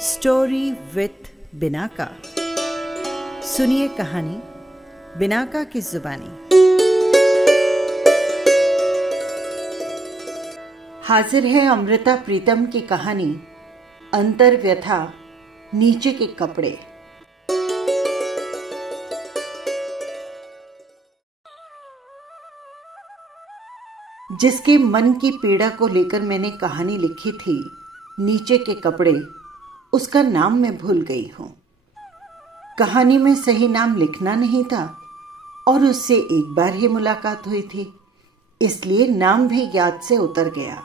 Story with Binaca. सुनिए कहानी Binaca की जुबानी। हाजिर है अमृता प्रीतम की कहानी अंतर व्यथा नीचे के कपड़े। जिसके मन की पीड़ा को लेकर मैंने कहानी लिखी थी नीचे के कपड़े, उसका नाम मैं भूल गई हूं। कहानी में सही नाम लिखना नहीं था और उससे एक बार ही मुलाकात हुई थी, इसलिए नाम भी याद से उतर गया।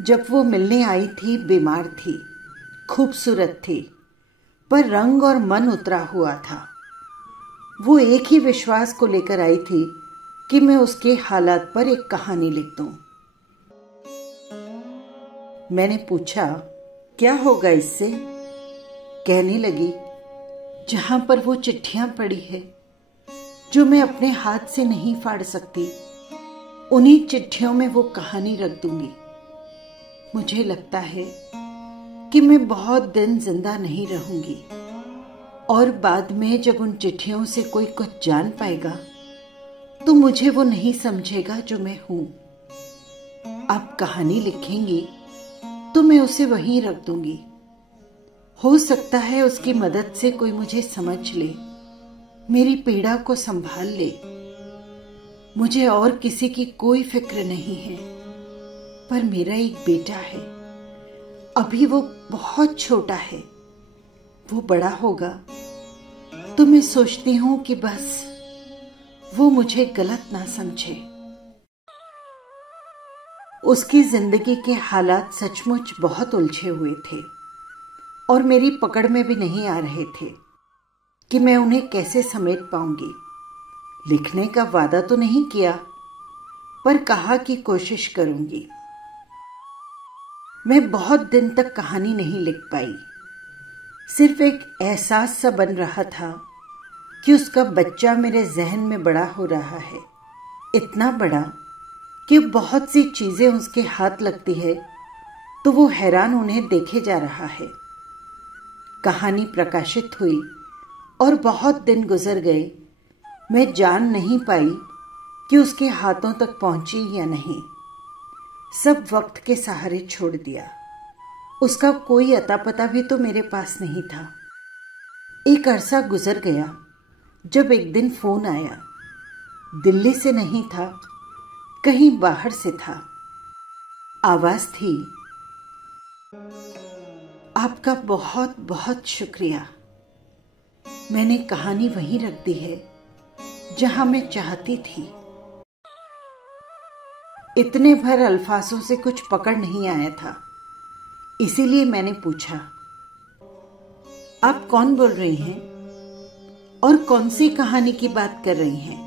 जब वो मिलने आई थी, बीमार थी, खूबसूरत थी, पर रंग और मन उतरा हुआ था। वो एक ही विश्वास को लेकर आई थी कि मैं उसके हालात पर एक कहानी लिख दूं। मैंने पूछा, क्या होगा इससे? कहने लगी, जहां पर वो चिट्ठियां पड़ी है जो मैं अपने हाथ से नहीं फाड़ सकती, उन्हीं चिट्ठियों में वो कहानी रख दूंगी। मुझे लगता है कि मैं बहुत दिन जिंदा नहीं रहूंगी और बाद में जब उन चिट्ठियों से कोई कुछ जान पाएगा तो मुझे वो नहीं समझेगा जो मैं हूं। आप कहानी लिखेंगी तो मैं उसे वहीं रख दूंगी। हो सकता है उसकी मदद से कोई मुझे समझ ले, मेरी पीड़ा को संभाल ले। मुझे और किसी की कोई फिक्र नहीं है, पर मेरा एक बेटा है। अभी वो बहुत छोटा है, वो बड़ा होगा तो मैं सोचती हूं कि बस वो मुझे गलत ना समझे। उसकी जिंदगी के हालात सचमुच बहुत उलझे हुए थे और मेरी पकड़ में भी नहीं आ रहे थे कि मैं उन्हें कैसे समेट पाऊंगी। लिखने का वादा तो नहीं किया, पर कहा कि कोशिश करूंगी। मैं बहुत दिन तक कहानी नहीं लिख पाई। सिर्फ एक एहसास सा बन रहा था कि उसका बच्चा मेरे जहन में बड़ा हो रहा है, इतना बड़ा कि बहुत सी चीजें उसके हाथ लगती है तो वो हैरान उन्हें देखे जा रहा है। कहानी प्रकाशित हुई और बहुत दिन गुजर गए। मैं जान नहीं पाई कि उसके हाथों तक पहुंची या नहीं। सब वक्त के सहारे छोड़ दिया। उसका कोई अता पता भी तो मेरे पास नहीं था। एक अरसा गुजर गया जब एक दिन फोन आया। दिल्ली से नहीं था, कहीं बाहर से था। आवाज थी, आपका बहुत बहुत शुक्रिया। मैंने कहानी वहीं रख दी है जहां मैं चाहती थी। इतने भर अल्फाजों से कुछ पकड़ नहीं आया था, इसीलिए मैंने पूछा, आप कौन बोल रही हैं और कौन सी कहानी की बात कर रही हैं?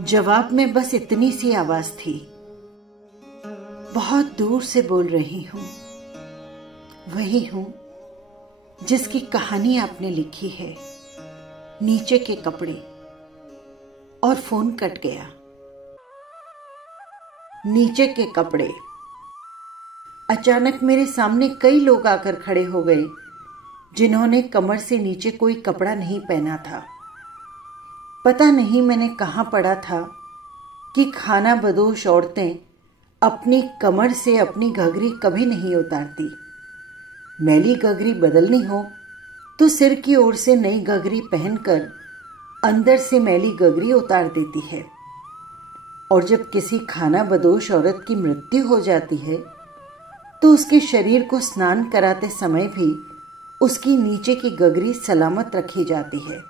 जवाब में बस इतनी सी आवाज थी, बहुत दूर से बोल रही हूं, वही हूं जिसकी कहानी आपने लिखी है, नीचे के कपड़े। और फोन कट गया। नीचे के कपड़े। अचानक मेरे सामने कई लोग आकर खड़े हो गए जिन्होंने कमर से नीचे कोई कपड़ा नहीं पहना था। पता नहीं मैंने कहां पढ़ा था कि खाना बदोश औरतें अपनी कमर से अपनी घघरी कभी नहीं उतारती। मैली घघरी बदलनी हो तो सिर की ओर से नई घघरी पहनकर अंदर से मैली घघरी उतार देती है। और जब किसी खाना बदोश औरत की मृत्यु हो जाती है तो उसके शरीर को स्नान कराते समय भी उसकी नीचे की घघरी सलामत रखी जाती है।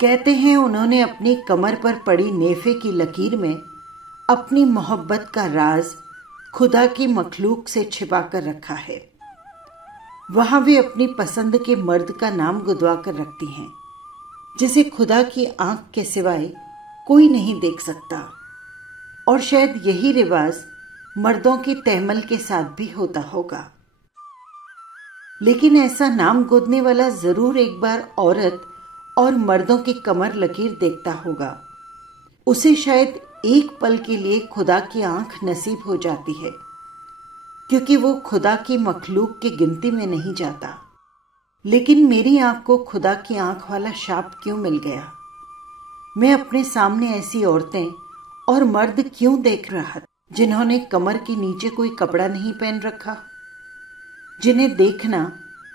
कहते हैं उन्होंने अपनी कमर पर पड़ी नेफे की लकीर में अपनी मोहब्बत का राज खुदा की मखलूक से छिपा कर रखा है। वहां वे अपनी पसंद के मर्द का नाम गुदवा कर रखती हैं, जिसे खुदा की आंख के सिवाय कोई नहीं देख सकता। और शायद यही रिवाज मर्दों की तहमल के साथ भी होता होगा। लेकिन ऐसा नाम गोदने वाला जरूर एक बार औरत और मर्दों की कमर लकीर देखता होगा। उसे शायद एक पल के लिए खुदा की आंख नसीब हो जाती है क्योंकि वो खुदा की मखलूक की गिनती में नहीं जाता। लेकिन मेरी आंख को खुदा की आंख वाला शाप क्यों मिल गया? मैं अपने सामने ऐसी औरतें और मर्द क्यों देख रहा था जिन्होंने कमर के नीचे कोई कपड़ा नहीं पहन रखा, जिन्हें देखना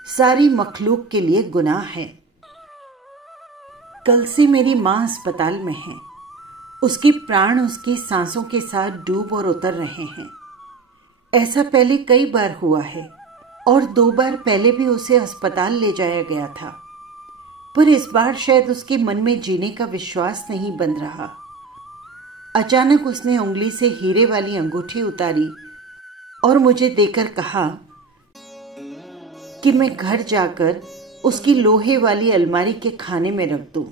सारी मखलूक के लिए गुनाह है। कल से मेरी मां अस्पताल में है। उसके प्राण उसकी सांसों के साथ डूब और उतर रहे हैं। ऐसा पहले कई बार हुआ है और 2 बार पहले भी उसे अस्पताल ले जाया गया था, पर इस बार शायद उसके मन में जीने का विश्वास नहीं बन रहा। अचानक उसने उंगली से हीरे वाली अंगूठी उतारी और मुझे देकर कहा कि मैं घर जाकर उसकी लोहे वाली अलमारी के खाने में रख दूं।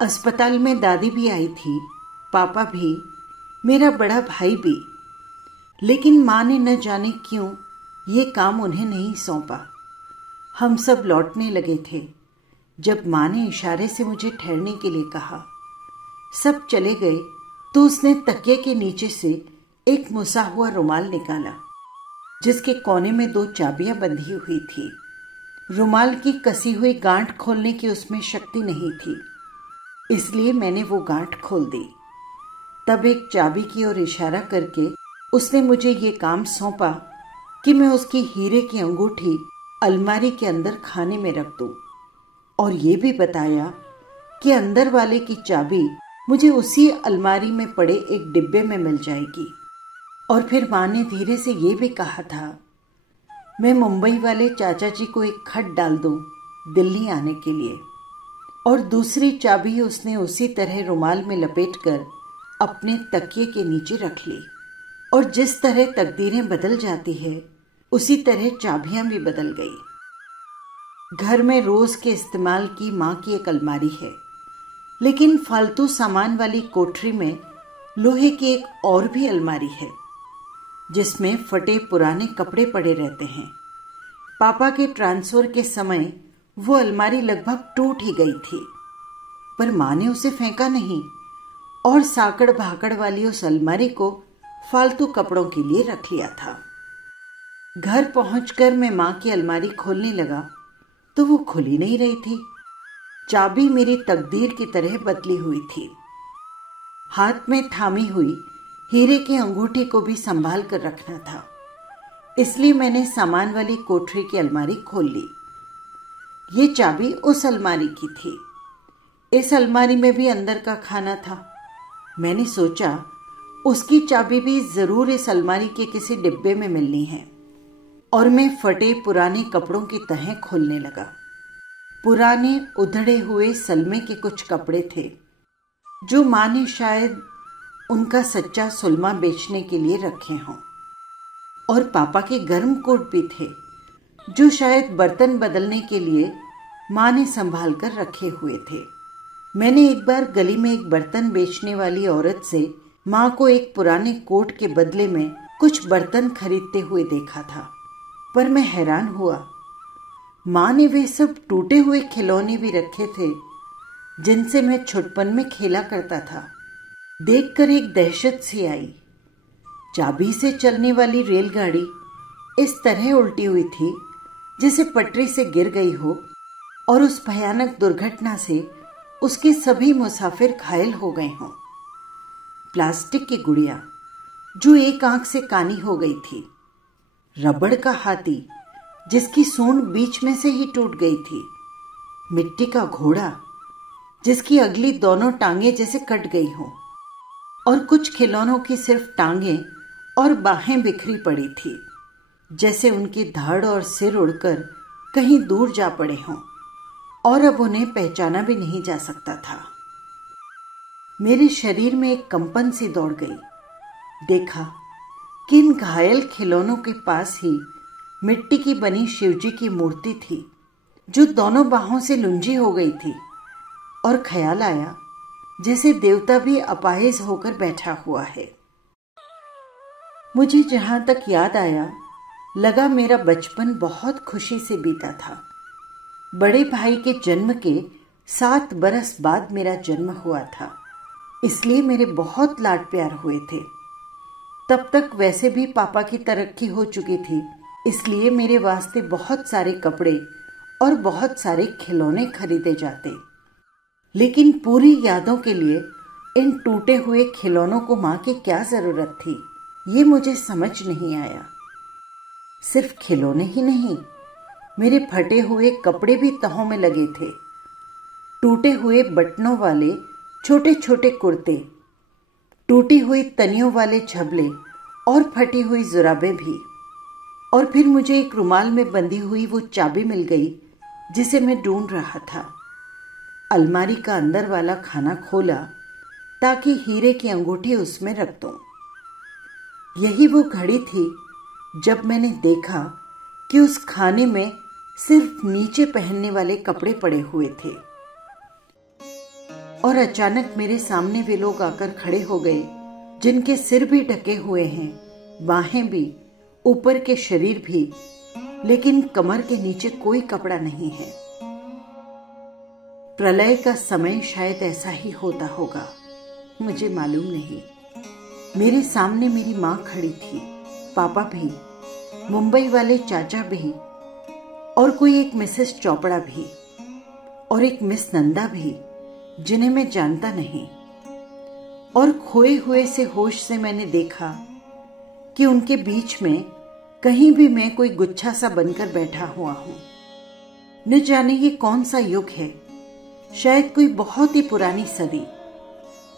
अस्पताल में दादी भी आई थी, पापा भी, मेरा बड़ा भाई भी, लेकिन मां ने न जाने क्यों ये काम उन्हें नहीं सौंपा। हम सब लौटने लगे थे जब मां ने इशारे से मुझे ठहरने के लिए कहा। सब चले गए तो उसने तकिए के नीचे से एक मुसा हुआ रुमाल निकाला जिसके कोने में 2 चाबियां बंधी हुई थी। रुमाल की कसी हुई गांठ खोलने की उसमें शक्ति नहीं थी, इसलिए मैंने वो गांठ खोल दी। तब एक चाबी की ओर इशारा करके उसने मुझे ये काम सौंपा कि मैं उसकी हीरे की अंगूठी अलमारी के अंदर खाने में रख दूं, और ये भी बताया कि अंदर वाले की चाबी मुझे उसी अलमारी में पड़े एक डिब्बे में मिल जाएगी। और फिर मां ने धीरे से ये भी कहा था मैं मुंबई वाले चाचा जी को एक खत डाल दूं दिल्ली आने के लिए, और दूसरी चाबी उसने उसी तरह रुमाल में लपेटकर अपने तकिए के नीचे रख ली। और जिस तरह तकदीरें बदल जाती है उसी तरह चाबियां भी बदल गई। घर में रोज के इस्तेमाल की मां की एक अलमारी है, लेकिन फालतू सामान वाली कोठरी में लोहे की एक और भी अलमारी है जिसमें फटे पुराने कपड़े पड़े रहते हैं। पापा के ट्रांसफर के समय वो अलमारी लगभग टूट ही गई थी, पर मां ने उसे फेंका नहीं और साकड़ भाकड़ वाली उस अलमारी को फालतू कपड़ों के लिए रख लिया था। घर पहुंचकर मैं मां की अलमारी खोलने लगा तो वो खुल ही नहीं रही थी। चाबी मेरी तकदीर की तरह बदली हुई थी। हाथ में थामी हुई हीरे की अंगूठी को भी संभाल कर रखना था, इसलिए मैंने सामान वाली कोठरी की अलमारी खोल ली। ये चाबी उस अलमारी की थी। इस अलमारी में भी अंदर का खाना था। मैंने सोचा उसकी चाबी भी जरूर इस अलमारी के किसी डिब्बे में मिलनी है, और मैं फटे पुराने कपड़ों की तह खोलने लगा। पुराने उधड़े हुए सलमे के कुछ कपड़े थे जो मां ने शायद उनका सच्चा सुलमा बेचने के लिए रखे हों, और पापा के गर्म कोट भी थे जो शायद बर्तन बदलने के लिए मां ने संभाल कर रखे हुए थे। मैंने एक बार गली में एक बर्तन बेचने वाली औरत से मां को एक पुराने कोट के बदले में कुछ बर्तन खरीदते हुए देखा था, पर मैं हैरान हुआ। मां ने वे सब टूटे हुए खिलौने भी रखे थे जिनसे मैं छुटपन में खेला करता था। देखकर एक दहशत सी आई। चाबी से चलने वाली रेलगाड़ी इस तरह उल्टी हुई थी जैसे पटरी से गिर गई हो, और उस भयानक दुर्घटना से उसके सभी मुसाफिर घायल हो गए हों। प्लास्टिक की गुड़िया जो एक आंख से कानी हो गई थी, रबड़ का हाथी जिसकी सूंड बीच में से ही टूट गई थी, मिट्टी का घोड़ा जिसकी अगली दोनों टांगे जैसे कट गई हों, और कुछ खिलौनों की सिर्फ टांगे और बाहें बिखरी पड़ी थी जैसे उनकी धड़ और सिर उड़कर कहीं दूर जा पड़े हों और अब उन्हें पहचाना भी नहीं जा सकता था। मेरे शरीर में एक कंपन सी दौड़ गई। देखा कि इन घायल खिलौनों के पास ही मिट्टी की बनी शिवजी की मूर्ति थी जो दोनों बाहों से लुंजी हो गई थी, और ख्याल आया जैसे देवता भी अपाहिज होकर बैठा हुआ है। मुझे जहां तक याद आया लगा मेरा बचपन बहुत खुशी से बीता था। बड़े भाई के जन्म के 7 बरस बाद मेरा जन्म हुआ था, इसलिए मेरे बहुत लाड प्यार हुए थे। तब तक वैसे भी पापा की तरक्की हो चुकी थी, इसलिए मेरे वास्ते बहुत सारे कपड़े और बहुत सारे खिलौने खरीदे जाते। लेकिन पूरी यादों के लिए इन टूटे हुए खिलौनों को माँ की क्या जरूरत थी, ये मुझे समझ नहीं आया। सिर्फ खिलौने ही नहीं, मेरे फटे हुए कपड़े भी तहों में लगे थे। टूटे हुए बटनों वाले छोटे छोटे कुर्ते, टूटी हुई तनियों वाले झबले और फटी हुई जुराबें भी। और फिर मुझे एक रुमाल में बंधी हुई वो चाबी मिल गई जिसे मैं ढूंढ रहा था। अलमारी का अंदर वाला खाना खोला ताकि हीरे की अंगूठी उसमें रख दूं। यही वो घड़ी थी जब मैंने देखा कि उस खाने में सिर्फ नीचे पहनने वाले कपड़े पड़े हुए थे। और अचानक मेरे सामने वे लोग आकर खड़े हो गए जिनके सिर भी ढके हुए हैं, बाहें भी, ऊपर के शरीर भी, लेकिन कमर के नीचे कोई कपड़ा नहीं है। प्रलय का समय शायद ऐसा ही होता होगा, मुझे मालूम नहीं। मेरे सामने मेरी माँ खड़ी थी, पापा भी, मुंबई वाले चाचा भी, और कोई एक मिसेस चोपड़ा भी, और एक मिस नंदा भी जिन्हें मैं जानता नहीं। और खोए हुए से होश से मैंने देखा कि उनके बीच में कहीं भी मैं कोई गुच्छा सा बनकर बैठा हुआ हूं। न जाने ये कौन सा युग है, शायद कोई बहुत ही पुरानी सदी,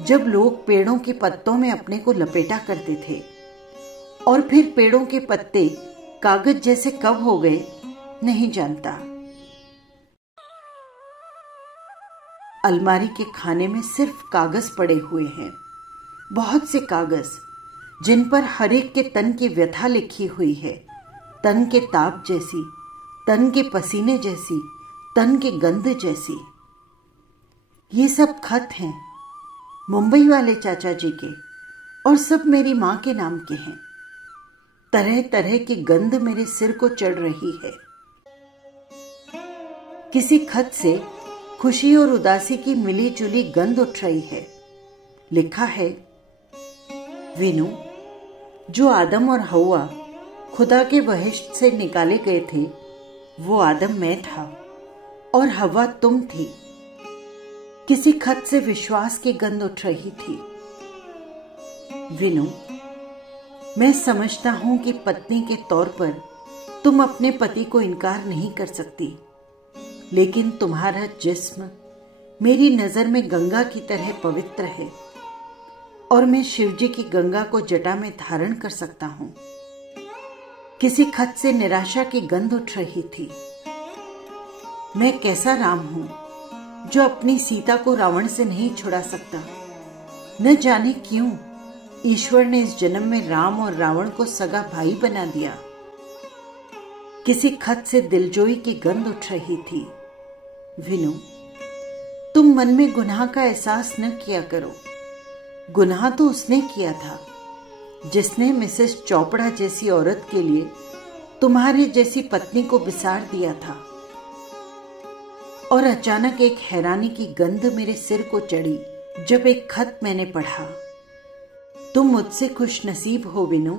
जब लोग पेड़ों के पत्तों में अपने को लपेटा करते थे और फिर पेड़ों के पत्ते कागज जैसे कब हो गए नहीं जानता। अलमारी के खाने में सिर्फ कागज पड़े हुए हैं, बहुत से कागज जिन पर हर एक के तन की व्यथा लिखी हुई है, तन के ताप जैसी, तन के पसीने जैसी, तन के गंध जैसी। ये सब खत हैं मुंबई वाले चाचा जी के, और सब मेरी माँ के नाम के हैं। तरह तरह की गंध मेरे सिर को चढ़ रही है। किसी खत से खुशी और उदासी की मिली जुली गंध उठ रही है। लिखा है, विनु, जो आदम और हव्वा खुदा के बहिश्त से निकाले गए थे, वो आदम मैं था और हव्वा तुम थी। किसी खत से विश्वास की गंध उठ रही थी। विनु, मैं समझता हूं कि पत्नी के तौर पर तुम अपने पति को इनकार नहीं कर सकती, लेकिन तुम्हारा जिस्म मेरी नजर में गंगा की तरह पवित्र है और मैं शिवजी की गंगा को जटा में धारण कर सकता हूं। किसी खत से निराशा की गंध उठ रही थी। मैं कैसा राम हूं जो अपनी सीता को रावण से नहीं छुड़ा सकता। न जाने क्यों ईश्वर ने इस जन्म में राम और रावण को सगा भाई बना दिया। किसी खत से दिलजोई की गंध उठ रही थी। विनु, तुम मन में गुनाह का एहसास न किया करो। गुनाह तो उसने किया था जिसने मिसेस चोपड़ा जैसी औरत के लिए तुम्हारे जैसी पत्नी को बिसार दिया था। और अचानक एक हैरानी की गंध मेरे सिर को चढ़ी जब एक खत मैंने पढ़ा। तुम मुझसे खुश नसीब हो विनु।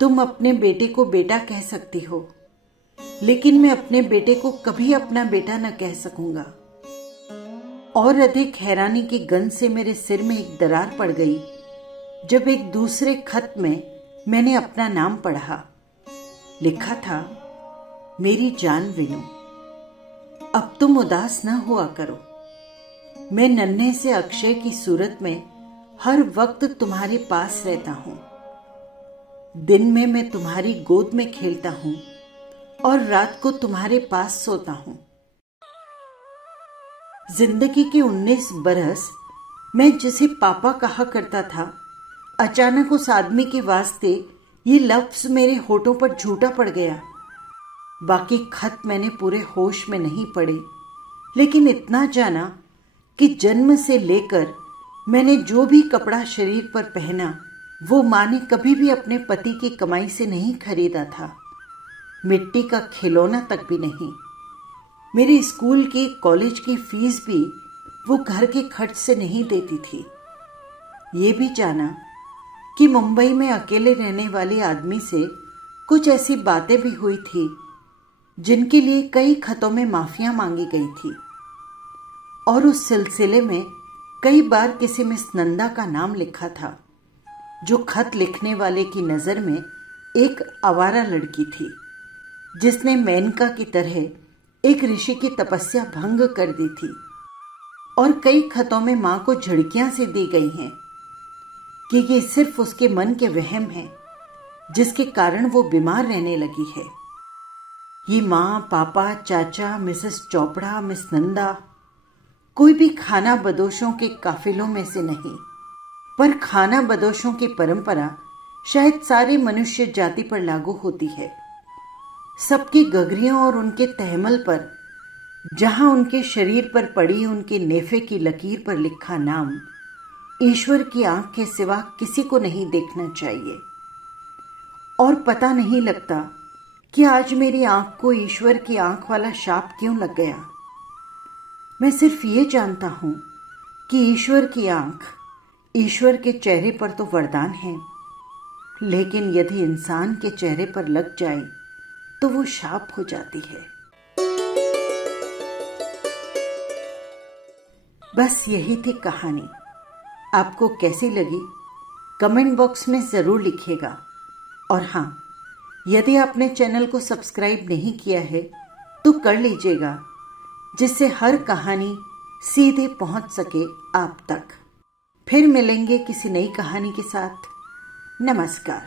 तुम अपने बेटे को बेटा कह सकती हो, लेकिन मैं अपने बेटे को कभी अपना बेटा न कह सकूंगा। और अधिक हैरानी की गंध से मेरे सिर में एक दरार पड़ गई जब एक दूसरे खत में मैंने अपना नाम पढ़ा। लिखा था, मेरी जान विनु, अब तुम उदास न हुआ करो। मैं नन्हे से अक्षय की सूरत में हर वक्त तुम्हारे पास रहता हूं। दिन में मैं तुम्हारी गोद में खेलता हूं और रात को तुम्हारे पास सोता हूं। जिंदगी के 19 बरस मैं जिसे पापा कहा करता था, अचानक उस आदमी के वास्ते ये लफ्ज मेरे होठों पर झूठा पड़ गया। बाकी खत मैंने पूरे होश में नहीं पढ़े, लेकिन इतना जाना कि जन्म से लेकर मैंने जो भी कपड़ा शरीर पर पहना वो माँ ने कभी भी अपने पति की कमाई से नहीं खरीदा था। मिट्टी का खिलौना तक भी नहीं। मेरे स्कूल की, कॉलेज की फीस भी वो घर के खर्च से नहीं देती थी। ये भी जाना कि मुंबई में अकेले रहने वाले आदमी से कुछ ऐसी बातें भी हुई थी जिनके लिए कई खतों में माफियां मांगी गई थी, और उस सिलसिले में कई बार किसी मिस नंदा का नाम लिखा था, जो खत लिखने वाले की नजर में एक आवारा लड़की थी जिसने मेनका की तरह एक ऋषि की तपस्या भंग कर दी थी। और कई खतों में मां को झड़कियां सी दी गई हैं कि ये सिर्फ उसके मन के वहम हैं जिसके कारण वो बीमार रहने लगी है। ये मां, पापा, चाचा, मिसेस चोपड़ा, मिस नंदा कोई भी खाना बदोशों के काफिलों में से नहीं, पर खाना बदोशों की परंपरा शायद सारी मनुष्य जाति पर लागू होती है। सबकी गगरियों और उनके तहमल पर, जहां उनके शरीर पर पड़ी उनके नेफे की लकीर पर लिखा नाम ईश्वर की आंख के सिवा किसी को नहीं देखना चाहिए। और पता नहीं लगता कि आज मेरी आंख को ईश्वर की आंख वाला शाप क्यों लग गया। मैं सिर्फ ये जानता हूं कि ईश्वर की आंख ईश्वर के चेहरे पर तो वरदान है, लेकिन यदि इंसान के चेहरे पर लग जाए तो वो शाप हो जाती है। बस यही थी कहानी। आपको कैसी लगी कमेंट बॉक्स में जरूर लिखिएगा। और हाँ, यदि आपने चैनल को सब्सक्राइब नहीं किया है तो कर लीजिएगा, जिससे हर कहानी सीधे पहुंच सके आप तक। फिर मिलेंगे किसी नई कहानी के साथ। नमस्कार।